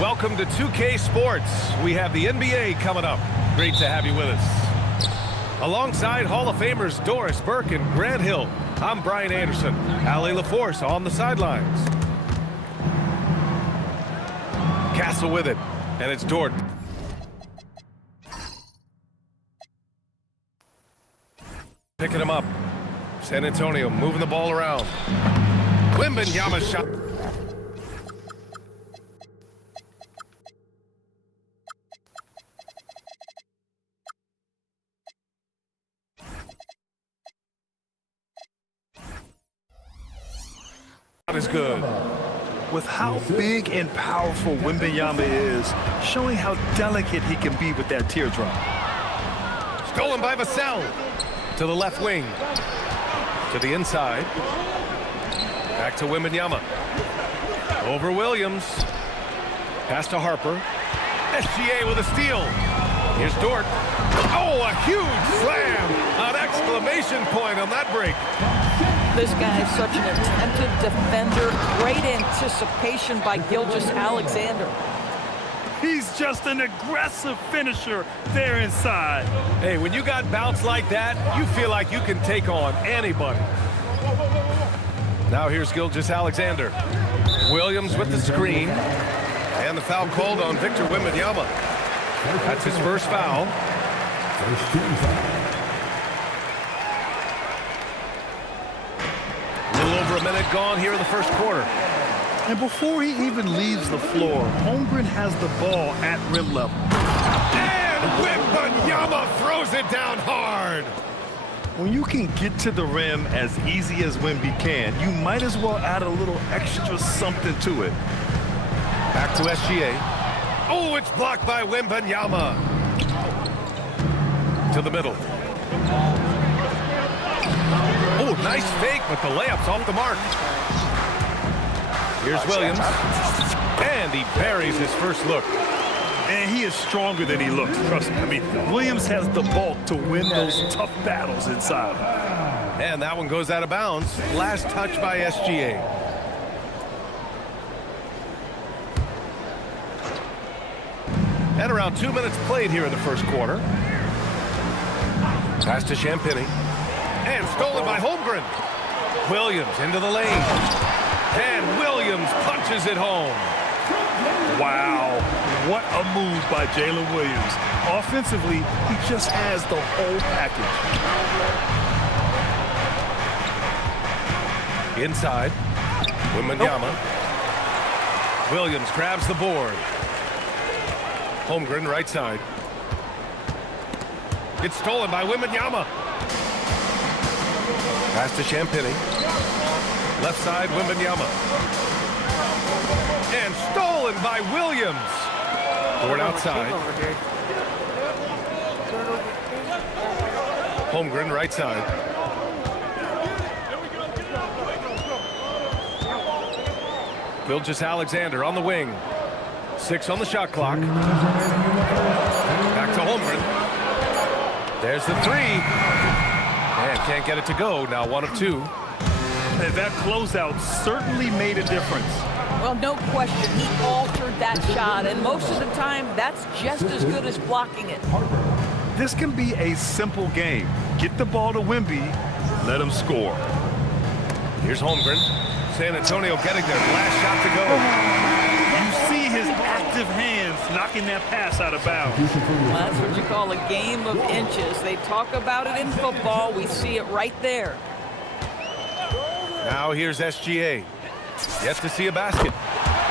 Welcome to 2K Sports. We have the NBA coming up. Great to have you with us. Alongside Hall of Famers Doris Burke and Grant Hill, I'm Brian Anderson. Allie LaForce on the sidelines. Castle with it, and it's Dort. Picking him up. San Antonio moving the ball around. Wembanyama shot. Is good. With how big and powerful Wembanyama is, showing how delicate he can be with that teardrop. Stolen by Vassell. To the left wing. To the inside. Back to Wembanyama. Over Williams. Pass to Harper. SGA with a steal. Here's Dort. Oh, a huge slam. An exclamation point on that break. This guy is such an attentive defender. Great anticipation by Gilgeous-Alexander. He's just an aggressive finisher there inside. Hey, when you got bounce like that, you feel like you can take on anybody. Now here's Gilgeous-Alexander. Williams with the screen. And the foul called on Victor Wembanyama. That's his first foul. First team foul. Over a minute gone here in the first quarter. And before he even leaves the floor, Holmgren has the ball at rim level. And Wembanyama throws it down hard. When you can get to the rim as easy as Wemby can, you might as well add a little extra something to it. Back to SGA. Oh, it's blocked by Wembanyama. To the middle. Oh, nice fake, but the layup's off the mark. Here's Williams. And he buries his first look. And he is stronger than he looks, trust me. I mean, Williams has the bulk to win those tough battles inside. And that one goes out of bounds. Last touch by SGA. And around 2 minutes played here in the first quarter. Pass to Champagny. And stolen by Holmgren. Williams into the lane. And Williams punches it home. Wow, what a move by Jalen Williams. Offensively, he just has the whole package. Inside. Wembanyama. Williams grabs the board. Holmgren right side. It's stolen by Wembanyama. Pass to Champagny. Left side, Wembanyama. And stolen by Williams. Board outside. Holmgren right side. Gilgeous-Alexander on the wing. 6 on the shot clock. Back to Holmgren. There's the three. And can't get it to go. Now 1 of 2. And that closeout certainly made a difference. Well, no question, he altered that shot, and most of the time, that's just as good as blocking it. This can be a simple game. Get the ball to Wemby, let him score. Here's Holmgren. San Antonio getting their last shot to go. You see his active hands knocking that pass out of bounds. Well, that's what you call a game of inches. They talk about it in football. We see it right there. Now here's SGA. Yet to see a basket.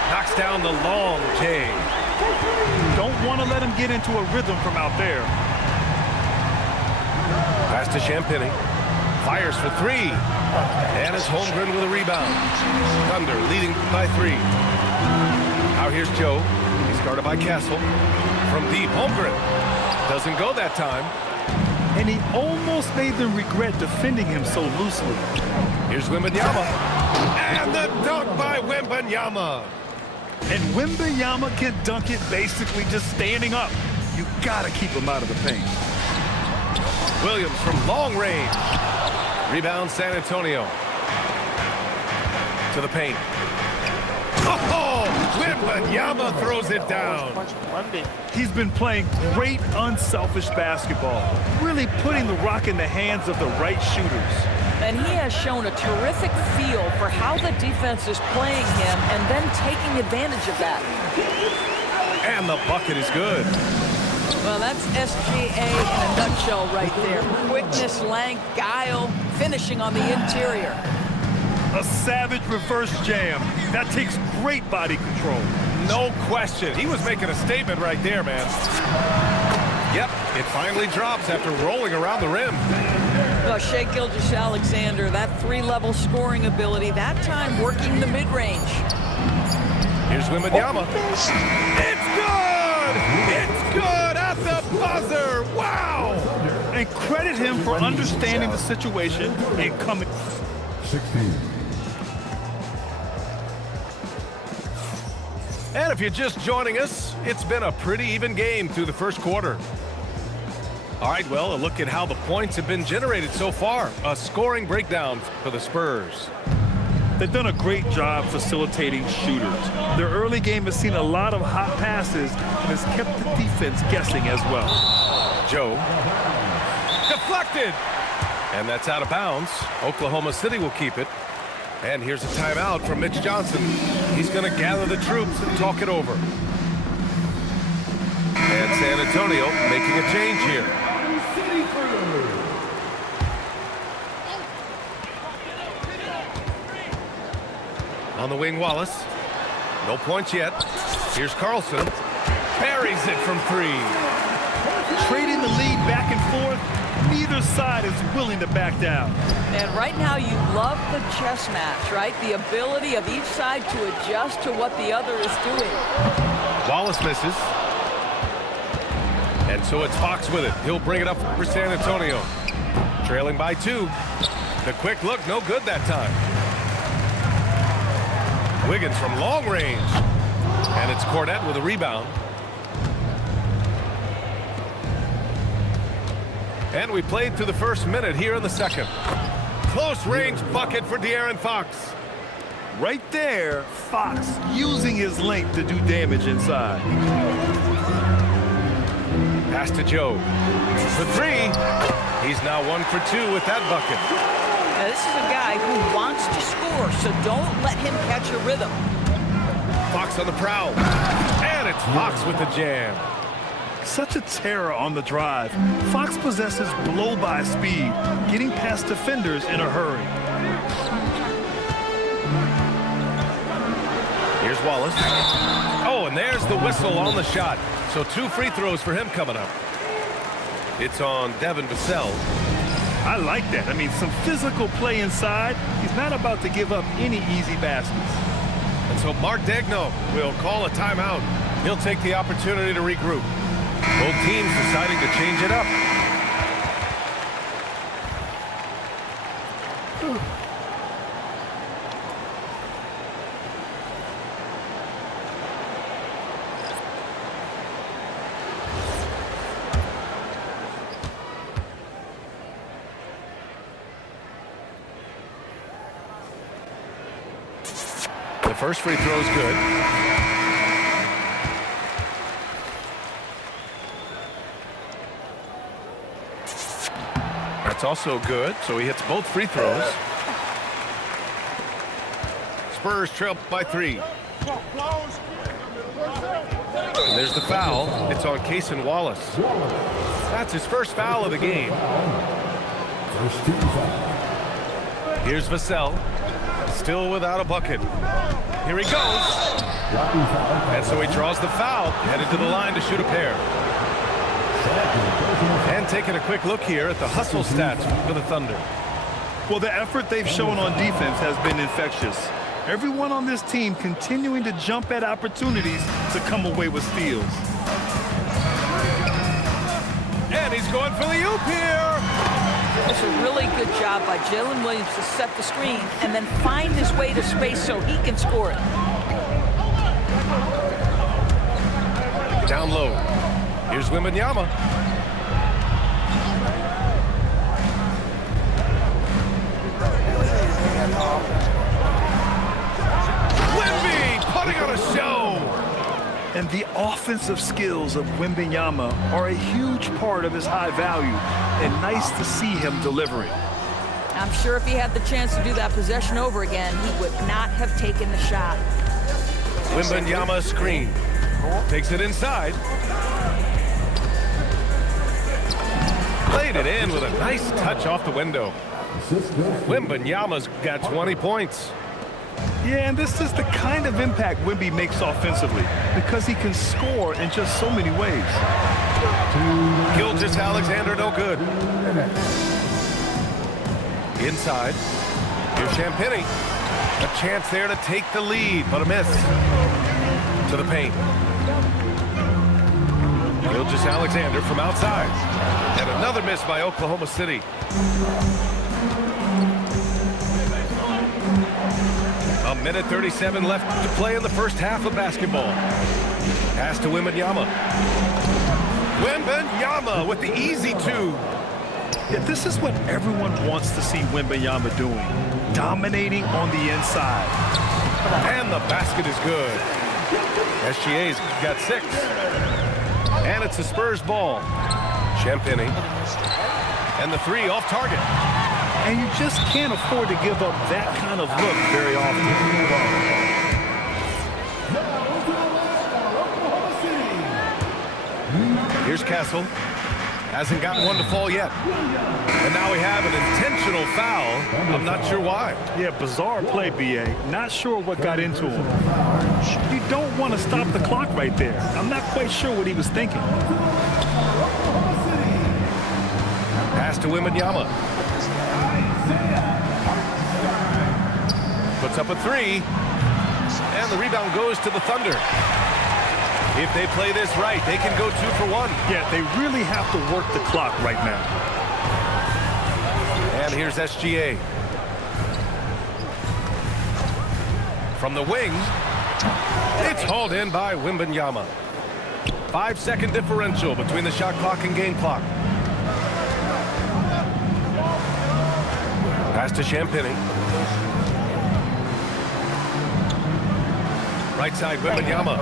Knocks down the long J. Don't want to let him get into a rhythm from out there. Pass to Champagny. Fires for 3. And it's Holmgren with a rebound. Thunder leading by 3. Now here's Joe. He's guarded by Castle. From deep, Holmgren. Doesn't go that time. And he almost made them regret defending him so loosely. Here's Wembanyama. And the dunk by Wembanyama. And Wembanyama can dunk it basically just standing up. You gotta keep him out of the paint. Williams from long range. Rebound San Antonio. To the paint. Oh, Wembanyama Wemby throws it down. He's been playing great, unselfish basketball, really putting the rock in the hands of the right shooters. And he has shown a terrific feel for how the defense is playing him and then taking advantage of that. And the bucket is good. Well, that's SGA in a nutshell right there. Quickness, length, guile, finishing on the interior. A savage reverse jam. That takes great body control. No question. He was making a statement right there, man. Yep, it finally drops after rolling around the rim. Well, Shai Gilgeous-Alexander, that three-level scoring ability, that time working the mid-range. Here's Wemby. It's good! It's good at the buzzer! Wow! And credit him for understanding the situation and coming. 16. And if you're just joining us, it's been a pretty even game through the first quarter. All right, well, a look at how the points have been generated so far. A scoring breakdown for the Spurs. They've done a great job facilitating shooters. Their early game has seen a lot of hot passes and has kept the defense guessing as well. Joe. Deflected! And that's out of bounds. Oklahoma City will keep it. And here's a timeout from Mitch Johnson. He's going to gather the troops and talk it over. And San Antonio making a change here. On the wing, Wallace. No points yet. Here's Carlson. Buries it from three. Trading the lead back and forth, neither side is willing to back down. And right now you love the chess match, right? The ability of each side to adjust to what the other is doing. Wallace misses. And so it's Fox with it. He'll bring it up for San Antonio. Trailing by 2. The quick look, no good that time. Wiggins from long range. And it's Cornette with a rebound. And we played through the first minute here in the second. Close range bucket for De'Aaron Fox. Right there, Fox using his length to do damage inside. Pass to Joe. For 3. He's now 1 for 2 with that bucket. Now, this is a guy who wants to score, so don't let him catch a rhythm. Fox on the prowl. And it's Fox with the jam. Such a terror on the drive. Fox possesses blow-by speed, getting past defenders in a hurry. Here's Wallace. Oh, and there's the whistle on the shot. So 2 free throws for him coming up. It's on Devin Vassell. I like that. I mean, some physical play inside. He's not about to give up any easy baskets. And so Mark Daigneault will call a timeout. He'll take the opportunity to regroup. Both teams deciding to change it up. The first free throw is good. That's also good, so he hits both free throws. Spurs trail by 3. And there's the foul. It's on Cason Wallace. That's his first foul of the game. First team foul. Here's Vassell. Still without a bucket. Here he goes. And so he draws the foul, headed to the line to shoot a pair. And taking a quick look here at the hustle stats for the Thunder. Well, the effort they've shown on defense has been infectious. Everyone on this team continuing to jump at opportunities to come away with steals. And he's going for the oop here. It's a really good job by Jalen Williams to set the screen and then find his way to space so he can score it. Down low. Here's Wemby. Wemby putting on a show. And the offensive skills of Wemby are a huge part of his high value, and nice to see him delivering. I'm sure if he had the chance to do that possession over again, he would not have taken the shot. Wembanyama screen. Takes it inside. Played it in with a nice touch off the window. Wembanyama's got 20 points. Yeah, and this is the kind of impact Wemby makes offensively because he can score in just so many ways. Gilgeous-Alexander, no good. Inside. Here's Champagnie. A chance there to take the lead, but a miss. To the paint. Gilgeous-Alexander from outside. And another miss by Oklahoma City. A minute 37 left to play in the first half of basketball. Pass to Wembanyama. Wembanyama with the easy two. Yeah, this is what everyone wants to see Wembanyama doing. Dominating on the inside. And the basket is good. SGA's got 6. And it's the Spurs ball. Champagnie. And the 3 off target. And you just can't afford to give up that kind of look very often. Here's Castle. Hasn't gotten one to fall yet. And now we have an intentional foul. I'm not sure why. Yeah, bizarre play, BA. Not sure what got into him. You don't want to stop the clock right there. I'm not quite sure what he was thinking. Pass to Wembanyama. Puts up a 3. And the rebound goes to the Thunder. If they play this right, they can go 2 for 1. Yeah, they really have to work the clock right now. And here's SGA. From the wing. It's hauled in by Wembanyama. 5-second differential between the shot clock and game clock. Pass to Champagnie. Right side, Wembanyama.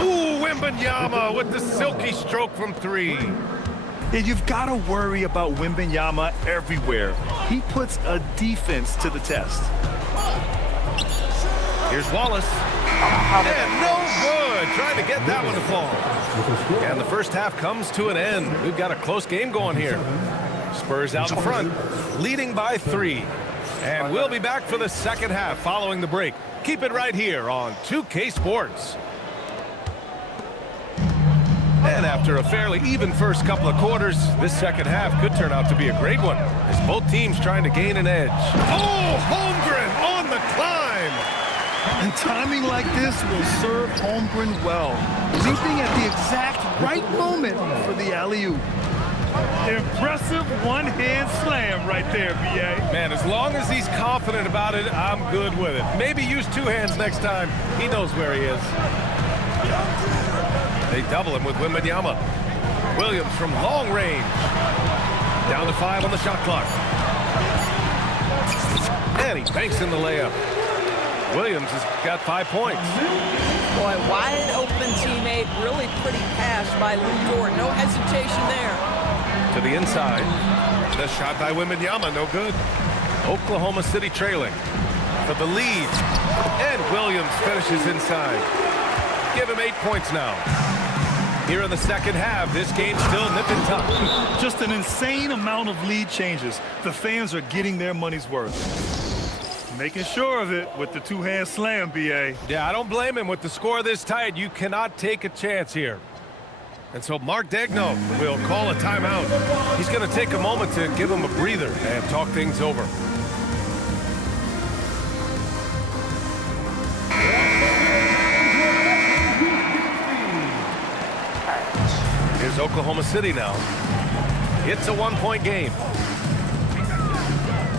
Ooh, Wembanyama with the silky stroke from 3. Yeah, you've got to worry about Wembanyama everywhere. He puts a defense to the test. Here's Wallace. And no good. Trying to get that one to fall. And the first half comes to an end. We've got a close game going here. Spurs out in front, leading by 3. And we'll be back for the second half following the break. Keep it right here on 2K Sports. And after a fairly even first couple of quarters, this second half could turn out to be a great one as both teams trying to gain an edge. Oh, Holmgren on the climb! And timing like this will serve Holmgren well, leaping at the exact right moment for the alley-oop. Impressive one-hand slam right there, B.A. Man, as long as he's confident about it, I'm good with it. Maybe use 2 hands next time. He knows where he is. They double him with Wembanyama. Williams from long range. Down to 5 on the shot clock. And he banks in the layup. Williams has got 5 points. Boy, wide open teammate, really pretty pass by Lou Dort. No hesitation there. To the inside. The shot by Wembanyama, no good. Oklahoma City trailing for the lead. And Williams finishes inside. Give him 8 points now. Here in the second half, this game's still nip and tuck. Just an insane amount of lead changes. The fans are getting their money's worth. Making sure of it with the 2-hand slam, B.A. Yeah, I don't blame him. With the score this tight, you cannot take a chance here. And so Mark Daigneault will call a timeout. He's going to take a moment to give him a breather and talk things over. Here's Oklahoma City now. It's a 1-point game.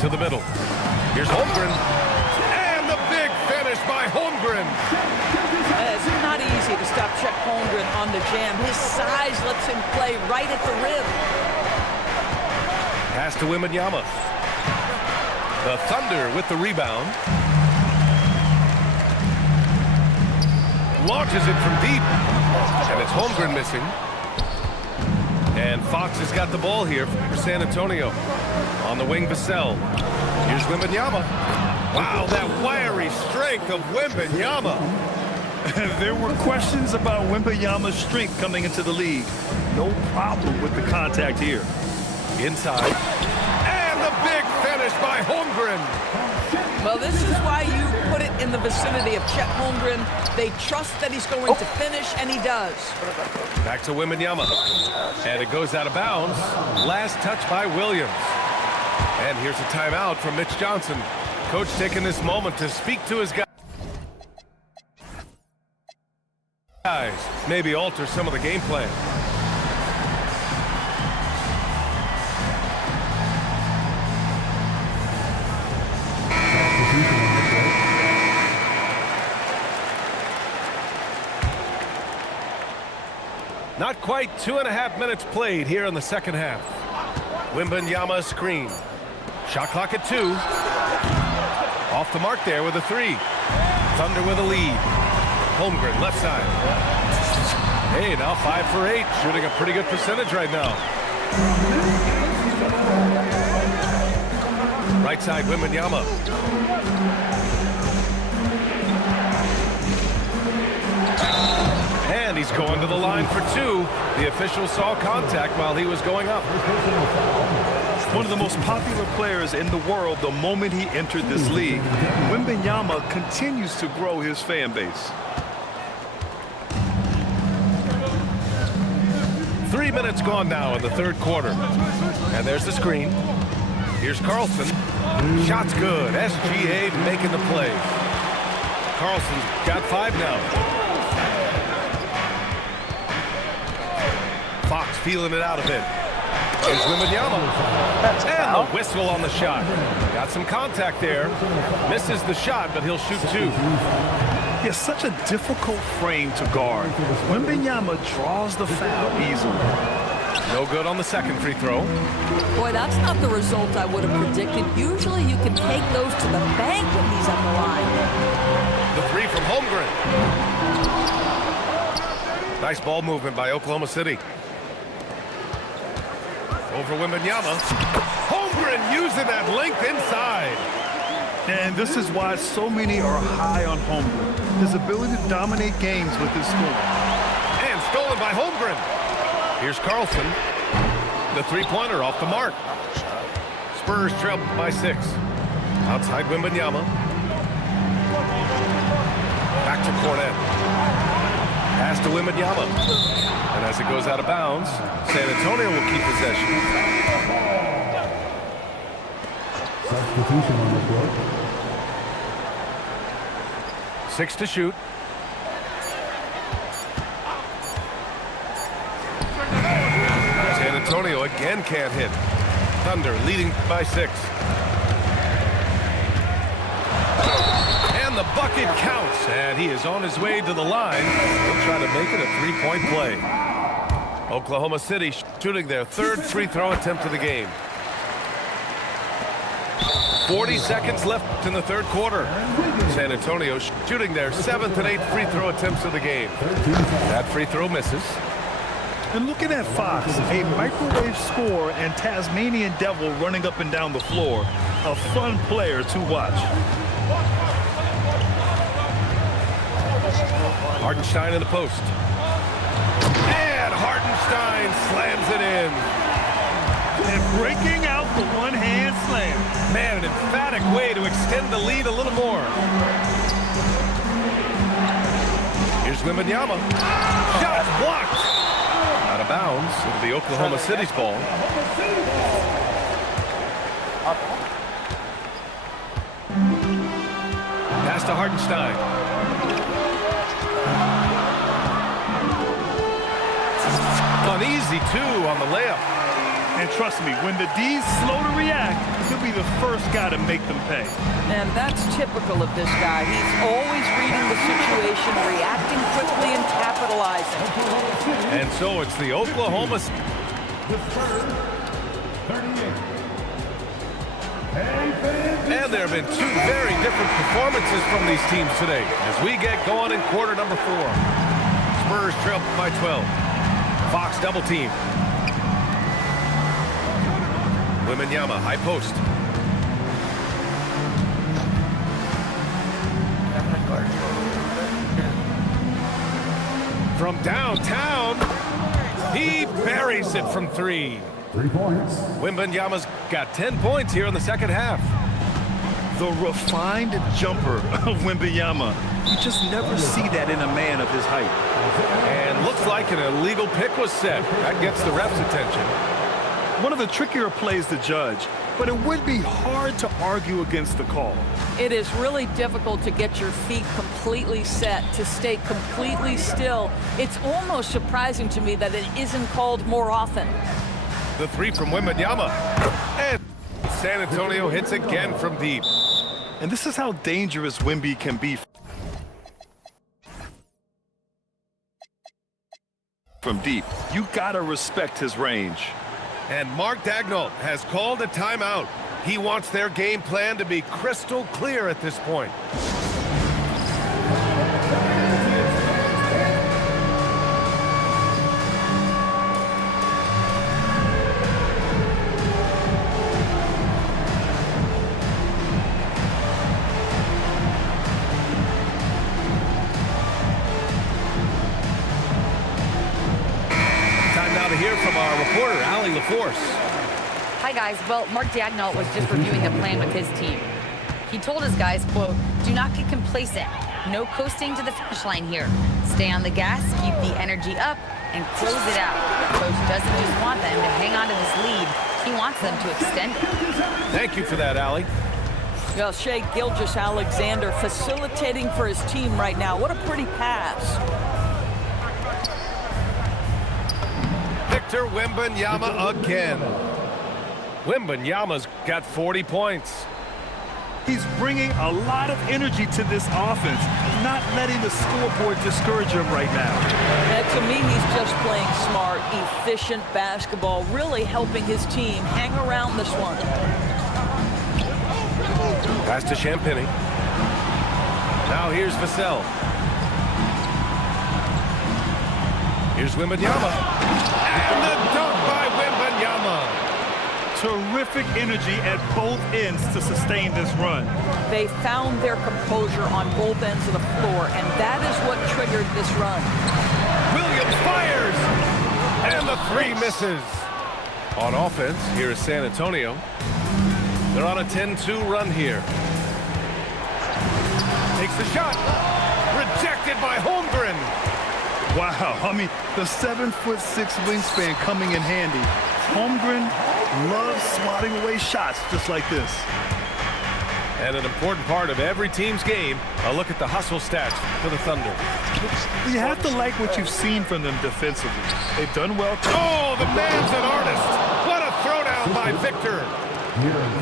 To the middle. Here's Holmgren. And the big finish by Holmgren. It's not easy to stop Chet Holmgren on the jam. His size lets him play right at the rim. Pass to Wembanyama. The Thunder with the rebound. launches it from deep. And it's Holmgren missing. And Fox has got the ball here for San Antonio. On the wing, Vassell. Here's Wembanyama. Wow, that wiry strength of Wembanyama. There were questions about Wembanyama's strength coming into the league. No problem with the contact here. Inside. And the big finish by Holmgren. Well, this is why you put it in the vicinity of Chet Holmgren. They trust that he's going to finish, and he does. Back to Wembanyama. And it goes out of bounds. Last touch by Williams. And here's a timeout from Mitch Johnson. Coach taking this moment to speak to his guys. Maybe alter some of the game plan. Not quite 2.5 minutes played here in the second half. Wembanyama screen. Shot clock at 2. Off the mark there with a 3. Thunder with a lead. Holmgren left side. Hey, now 5 for 8. Shooting a pretty good percentage right now. Right side, Wembanyama. And he's going to the line for 2. The official saw contact while he was going up. One of the most popular players in the world the moment he entered this league. Wembanyama continues to grow his fan base. 3 minutes gone now in the third quarter. And there's the screen. Here's Carlson. Shot's good. SGA making the play. Carlson's got 5 now. Fox feeling it out a bit. Here's Wembanyama. And the whistle on the shot. Got some contact there. Misses the shot, but he'll shoot 2. He has such a difficult frame to guard. Wembanyama draws the foul easily. No good on the second free throw. Boy, that's not the result I would have predicted. Usually you can take those to the bank when he's on the line. The 3 from Holmgren. Nice ball movement by Oklahoma City. Over Wembanyama. Holmgren using that length inside. And this is why so many are high on Holmgren. His ability to dominate games with his scoring. And stolen by Holmgren. Here's Carlson. The three-pointer off the mark. Spurs trail by 6. Outside Wembanyama. Back to Cornet. Pass to Wembanyama. And as it goes out of bounds, San Antonio will keep possession. Substitution on the court. 6 to shoot. San Antonio again can't hit. Thunder leading by 6. And the bucket counts, and he is on his way to the line. He'll try to make it a 3-point play. Oklahoma City shooting their 3rd free throw attempt of the game. 40 seconds left in the 3rd quarter. San Antonio shooting their 7th and 8th free throw attempts of the game. That free throw misses. And looking at Fox, a microwave scorer and Tasmanian devil running up and down the floor. A fun player to watch. Hartenstein in the post. And Hartenstein slams it in. And breaking out the one-hand slam. Man, an emphatic way to extend the lead a little more. Here's Wembanyama. Shot blocked. Out of bounds. It'll be Oklahoma City's ball. Pass to Hartenstein. Uneasy, too, on the layup. And trust me, when the D's slow to react, he'll be the first guy to make them pay. And that's typical of this guy. He's always reading the situation, reacting quickly and capitalizing. And so it's the Oklahoma. And there have been two very different performances from these teams today as we get going in quarter number 4. Spurs trail by 12. Fox double team. Wembenyama, high post. From downtown, he buries it from 3. 3 points. Wembenyama's got 10 points here in the second half. The refined jumper of Wembyama. You just never see that in a man of his height. And looks like an illegal pick was set. That gets the ref's attention. One of the trickier plays to judge, but it would be hard to argue against the call. It is really difficult to get your feet completely set, to stay completely still. It's almost surprising to me that it isn't called more often. The 3 from Wembenyama. And San Antonio hits again from deep. And this is how dangerous Wemby can be from deep. You gotta respect his range. And Mark Daigneault has called a timeout. He wants their game plan to be crystal clear at this point. Time now to hear from our reporter, Allie LaForce. Hi, guys. Well, Mark Daigneault was just reviewing the plan with his team. He told his guys, quote, "Do not get complacent. No coasting to the finish line here. Stay on the gas, keep the energy up, and close it out." The coach doesn't just want them to hang on to this lead. He wants them to extend it. Thank you for that, Allie. Well, Shea Gilgeous-Alexander facilitating for his team right now. What a pretty pass. Victor Wembanyama again. Wembenyama's got 40 points. He's bringing a lot of energy to this offense, not letting the scoreboard discourage him right now. And to me, he's just playing smart, efficient basketball, really helping his team hang around this one. Pass to Champagny. Now here's Vassell. Here's Wembenyama. And the dunk by Wembenyama. Terrific energy at both ends to sustain this run. They found their composure on both ends of the floor, and that is what triggered this run. Williams fires. And the 3 misses. On offense, here is San Antonio. They're on a 10-2 run here. Takes the shot. Rejected by Holmgren. Wow, I mean, the 7'6" wingspan coming in handy. Holmgren loves swatting away shots just like this. And an important part of every team's game, a look at the hustle stats for the Thunder. You have to like what you've seen from them defensively. They've done well. Oh, the man's an artist. What a throwdown by Victor.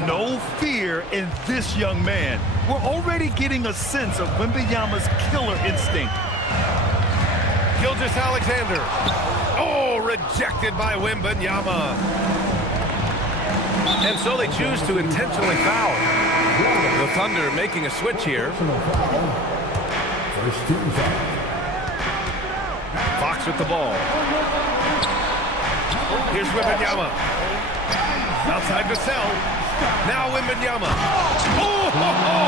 No fear in this young man. We're already getting a sense of Wembenyama's killer instinct. Gilgeous-Alexander. Oh, rejected by Wembenyama. And so they choose to intentionally foul. The Thunder making a switch here. First team foul. Fox with the ball. Here's Wembenyama. Outside Vassell. Now Wembenyama. Oh, ho, ho.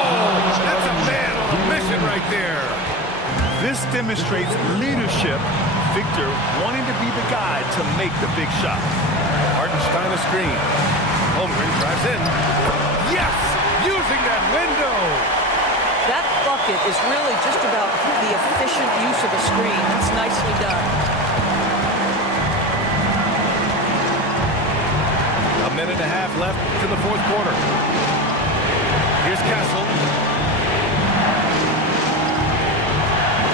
That's a man on a mission right there. This demonstrates leadership. Victor wanting to be the guy to make the big shot. Hartenstein a screen. Holmgren drives in. Yes! Using that window! That bucket is really just about the efficient use of a screen. It's nicely done. A minute and a half left to the 4th quarter. Here's Castle.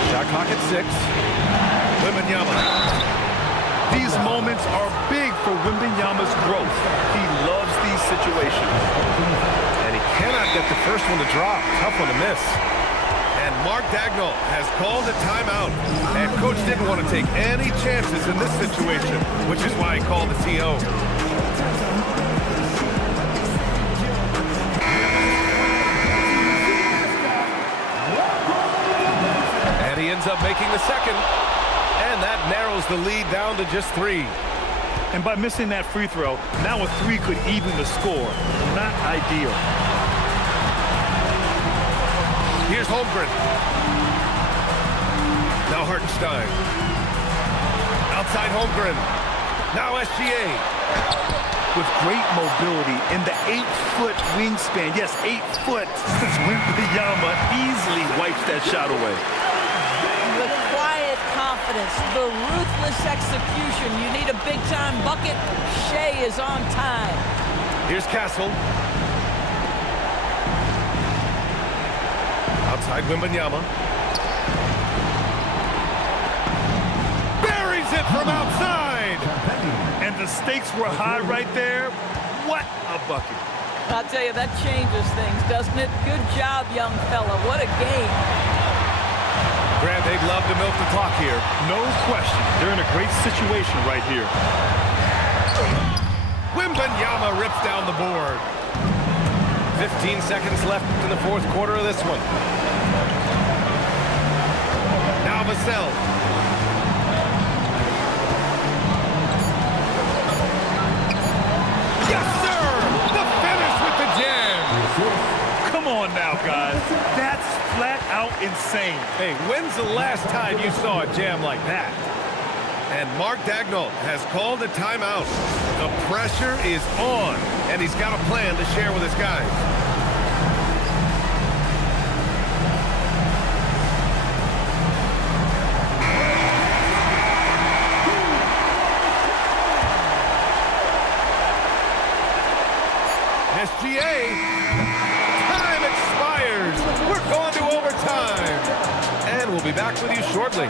Shot clock at 6. Wembenyama. These moments are big for Wembenyama's growth. He loves these situations. And he cannot get the first one to drop. Tough one to miss. And Mark Daigneault has called a timeout. And Coach didn't want to take any chances in this situation, which is why he called the TO. ends up making the second, and that narrows the lead down to just 3. And by missing that free throw, now a 3 could even the score. Not ideal. Here's Holmgren. Now Hartenstein. Outside Holmgren. Now SGA. With great mobility in the 8-foot wingspan. Yes, 8 foot. Wemby easily wipes that shot away. The quiet confidence, the ruthless execution. You need a big-time bucket. Shea is on time. Here's Castle. Outside Wembanyama. Buries it from outside. And the stakes were high right there. What a bucket. I'll tell you, that changes things, doesn't it? Good job, young fella. What a game. Grant, they'd love to milk the clock here. No question. They're in a great situation right here. Wembanyama rips down the board. 15 seconds left in the fourth quarter of this one. Now Vassell. Yes, sir! The finish with the jam. Come on now, guys. That's flat out insane. Hey, when's the last time you saw a jam like that? And Mark Daigneault has called a timeout. The pressure is on, and he's got a plan to share with his guys. SGA, time expires. We're going to overtime. And we'll be back with you shortly.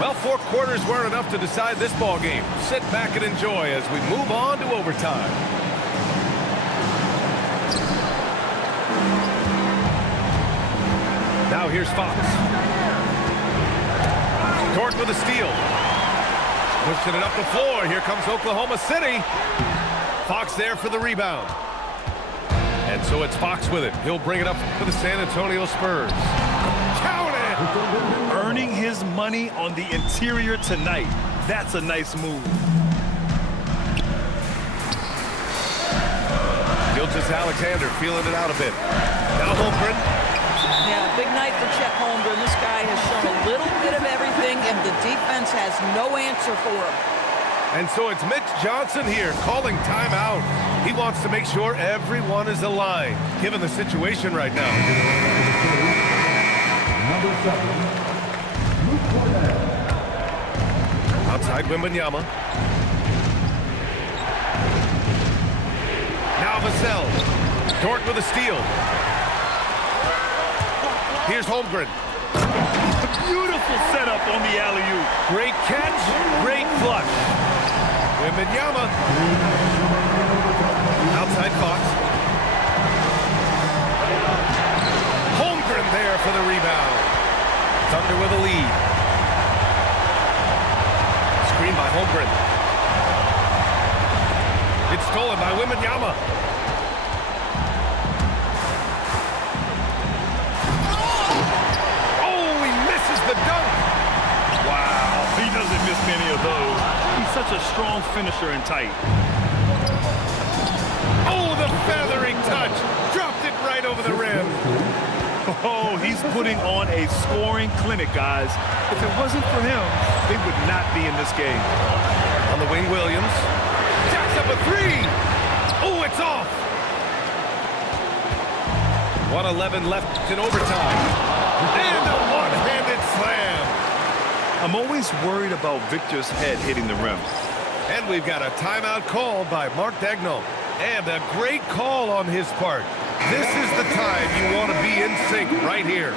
Well, 4 quarters weren't enough to decide this ball game. Sit back and enjoy as we move on to overtime. Now here's Fox. Dort with a steal. Pushing it up the floor. Here comes Oklahoma City. Fox there for the rebound. And so it's Fox with it. He'll bring it up for the San Antonio Spurs. Count it! Earning his money on the interior tonight. That's a nice move. Gilgeous-Alexander feeling it out a bit. Now Holmgren. Yeah, big night for Chet Holmgren. This guy has shown a little bit of everything, and the defense has no answer for him. And so it's Mitch Johnson here calling timeout. He wants to make sure everyone is aligned, given the situation right now. Number 7, Luke Cornell. Outside Wembanyama. Now Vassell. Dort with a steal. Here's Holmgren. Beautiful setup on the alley-oop. Great catch, great flush. Wembanyama. Outside Fox. Holmgren there for the rebound. Thunder with a lead. Screen by Holmgren. It's stolen by Wembanyama. The dunk. Wow, he doesn't miss many of those. He's such a strong finisher and tight. Oh, the feathering touch. Dropped it right over the rim. Oh, he's putting on a scoring clinic, guys. If it wasn't for him, they would not be in this game. On the wing, Williams. Jacks up a 3. Oh, it's off. 1:11 left in overtime. And a one-handed slam. I'm always worried about Victor's head hitting the rim. And we've got a timeout called by Mark Daigneault. And a great call on his part. This is the time you want to be in sync right here.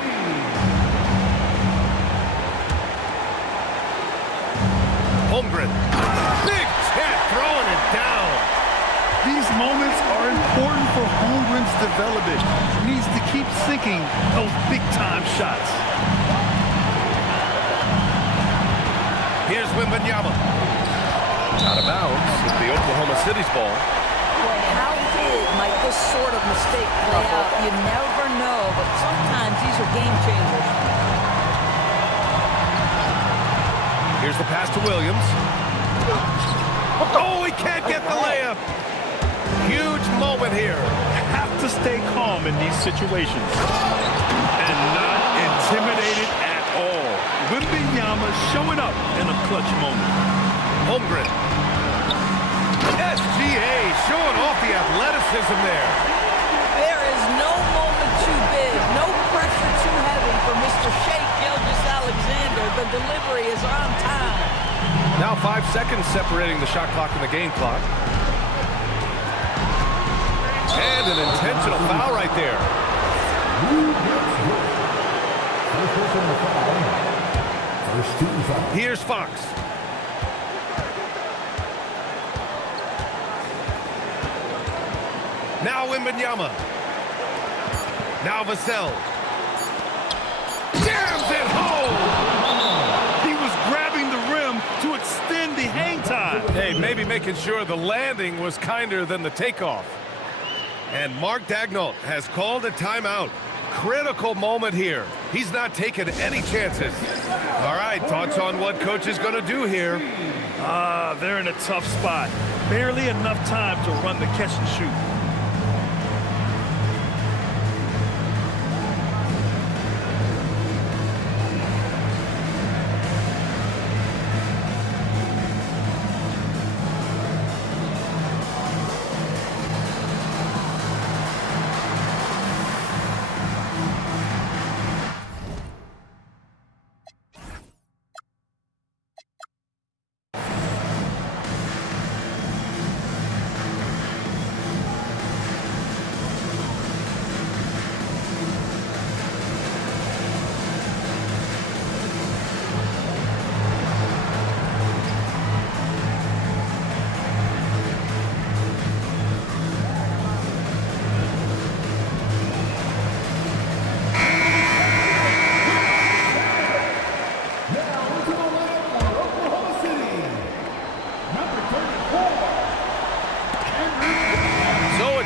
Holmgren. Big Chet throwing it down. These moments are important for Holmgren's development. He needs to keep sinking those big-time shots. Here's Wembanyama. Out of bounds with the Oklahoma City's ball. Boy, how did might this sort of mistake play out? You never know, but sometimes these are game changers. Here's the pass to Williams. Oh, he can't get the layup. Huge moment here. Have to stay calm in these situations. And not intimidated at all. Wemby showing up in a clutch moment. Holmgren. SGA showing off the athleticism there. There is no moment too big, no pressure too heavy for Mr. Shea Gilgeous-Alexander. The delivery is on time. Now 5 seconds separating the shot clock and the game clock. And an intentional foul right there. Here's Fox. Now Wembanyama. Now Vassell. Jams it home! He was grabbing the rim to extend the hang time. Hey, maybe making sure the landing was kinder than the takeoff. And Mark Daigneault has called a timeout. Critical moment here. He's not taking any chances. All right, thoughts on what coach is going to do here? They're in a tough spot. Barely enough time to run the catch and shoot.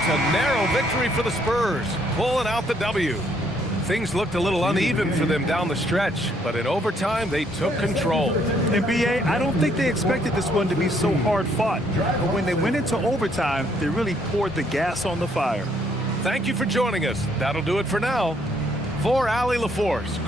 A narrow victory for the Spurs, pulling out the W. Things looked a little uneven for them down the stretch, but in overtime, they took control. NBA, I don't think they expected this one to be so hard-fought. But when they went into overtime, they really poured the gas on the fire. Thank you for joining us. That'll do it for now. For Allie LaForce.